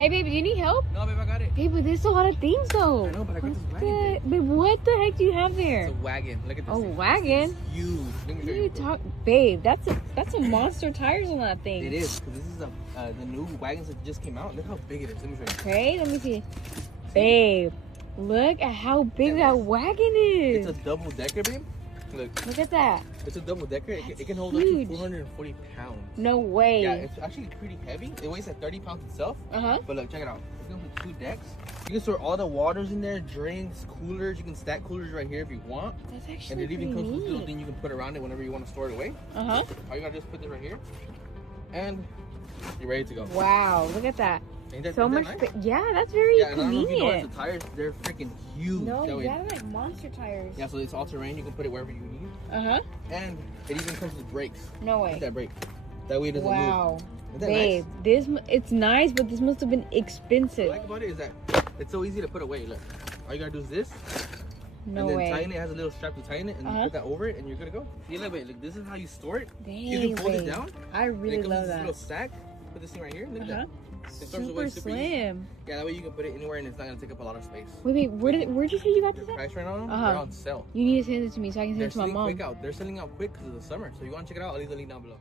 Hey, babe, do you need help? No, babe, I got it. Babe, but there's a lot of things, though. I know, but I got this wagon. Babe, what the heck do you have there? It's a wagon. Look at this. A wagon? It's huge. Let me show You talk, babe. That's a monster tires on that thing. It is, because this is the new wagons that just came out. Look how big it is. Let me show you. Okay, let me see. Babe, look at how big that wagon is. It's a double decker, babe. Look at that. It's a double decker. It can hold huge. up to 440 pounds. No way. Yeah, it's actually pretty heavy. It weighs like 30 pounds itself. But look, check it out. It's going with 2 decks. You can store all the waters in there, drinks, coolers. You can stack coolers right here if you want. That's actually And it even comes with neat. this little thing you can put around it whenever you want to store it away. All you gotta do is put this right here, and you're ready to go. Wow, look at that. Ain't that, So ain't much that nice? yeah, that's very And I don't know if you convenient. noticed the tires, they're freaking huge. No, yeah, they're like monster tires. Yeah, so it's all terrain. You can put it wherever you need. And it even comes with brakes. No Look way. at that brake. That way it doesn't move. Wow. Isn't that Babe, nice? it's nice, but this must have been expensive. What I like about it is that it's so easy to put away. Look, all you gotta do is this. No and then way. tighten it. It has a little strap to tighten it, and you put that over it, and you're good to go. See, look, wait, look, this is how you store it. Dang, You can fold babe. it down. I really and it comes love with this that. little sack. Put this thing right here. Look at that. It stores away Super super easy. slim. Yeah, that way you can put it anywhere, and it's not gonna take up a lot of space. Wait, where'd you say you got this The at? price right now, they're on sale. You need to send it to me so I can send They're it to my selling mom. quick out. They're selling out quick because of the summer. So you want to check it out? I'll leave the link down below.